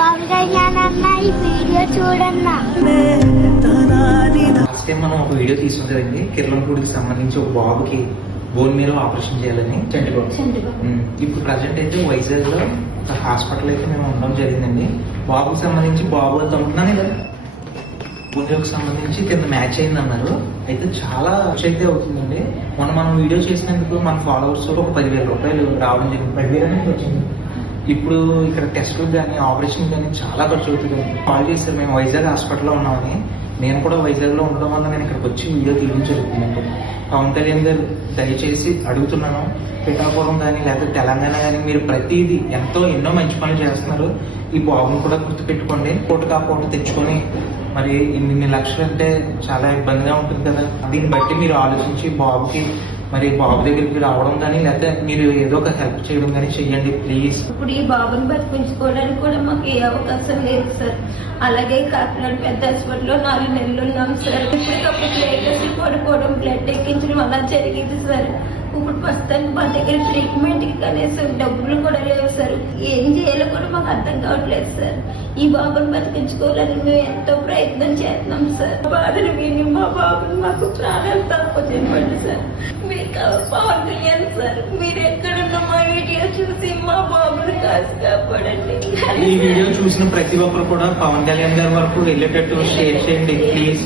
పవన్ కళ్యాణ్ అన్న ఈ వీడియో చూడన్నా. లాస్ట్ టైం మనం ఒక వీడియో తీసుకుంది కదండి, కిర్లంపూడికి సంబంధించి ఒక బాబుకి బోన్ మీద ఆపరేషన్ చేయాలని ఇప్పుడు ప్రజెంట్ అయితే వైజాగ్ లో ఒక హాస్పిటల్ అయితే మేము ఉండడం జరిగిందండి. బాబుకి సంబంధించి బాబు తమ్ముతున్నానే కదా బోన్కి సంబంధించి కింద మ్యాచ్ అయింది అన్నారు. అయితే చాలా ఖర్చు అయితే అవుతుందండి. మనం వీడియో చేసినందుకు మన ఫాలోవర్స్ ఒక 10,000 రూపాయలు రావడం జరిగింది. 10,000 అనేది వచ్చింది. ఇప్పుడు ఇక్కడ టెస్టులకు కానీ ఆపరేషన్ కానీ చాలా ఖర్చు అవుతుంది. కాల్ చేశారు, మేము వైజాగ్ హాస్పిటల్లో ఉన్నామని. నేను కూడా వైజాగ్లో ఉండడం వల్ల నేను ఇక్కడికి వచ్చి వీడియో తీయడం జరుగుతుందండి. పవన్ కళ్యాణ్ గారు దయచేసి అడుగుతున్నాను, పిఠాపురం కానీ లేకపోతే తెలంగాణ కానీ మీరు ప్రతిదీ ఎన్నో మంచి పనులు చేస్తున్నారు. ఈ బాబుని కూడా గుర్తుపెట్టుకోండి. పూటకా పూట తెచ్చుకొని మరి ఇన్ని లక్షలు అంటే చాలా ఇబ్బందిగా ఉంటుంది కదా. దీన్ని బట్టి మీరు ఆలోచించి బాబుకి మరి బాబు దగ్గరికి రావడం కానీ లేకపోతే మీరు ఏదో ఒక హెల్ప్ చేయడం కానీ చెయ్యండి ప్లీజ్. ఇప్పుడు ఈ బాబుని బతికించుకోవడానికి కూడా మాకు ఏ అవకాశం లేదు సార్. అలాగే కాకినాడ పెద్ద హాస్పిటల్లో 4 నెలలు ఉన్నాం సార్. ఇప్పటికప్పుడు ప్లేటెస్ పడుకోవడం, బ్లడ్ ఎక్కించడం అలా జరిగింది సార్. ఇప్పుడు ప్రస్తుతానికి మా దగ్గర ట్రీట్మెంట్ కి కనీసం డబ్బులు కూడా లేవు సార్. ఏం చేయాలో కూడా మాకు అర్థం కావట్లేదు సార్. ఈ బాబుని బతికించుకోవాలని మేము ఎంతో ప్రయత్నం చేస్తున్నాం సార్. బాధలు విని మా బాబుని మాకు ప్రాణాలు తక్కువ చెప్పండి సార్. మీరు పవన్ కళ్యాణ్ సార్, మీరు ఎక్కడున్న మా వీడియో చూసి మా బాబుని కాసి కాపాడండి. ఈ వీడియో చూసిన ప్రతి ఒక్కరు కూడా పవన్ కళ్యాణ్ గారి వరకు వెళ్ళేటట్టు షేర్ చేయండి ప్లీజ్.